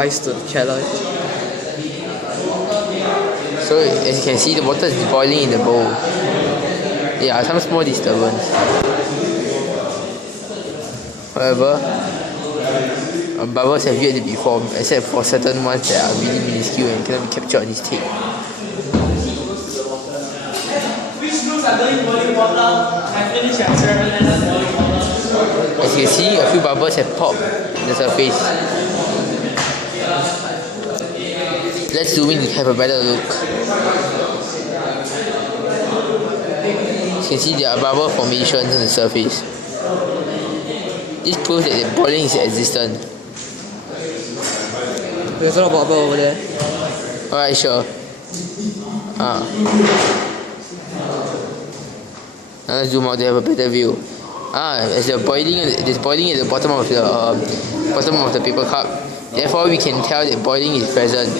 rise to the challenge. So as you can see, the water is boiling in the bowl. There are some small disturbance. However, bubbles have yet to be formed, except for certain ones that are really minuscule and cannot be captured on this tape. As you can see, a few bubbles have popped on the surface. Let's zoom in to have a better look. As you can see, there are bubble formations on the surface. This proves that the boiling is existent. There's a lot of bubble over there. Alright, sure. Now let's zoom out to have a better view. As there's boiling at the bottom of the paper cup. Therefore, we can tell that boiling is present.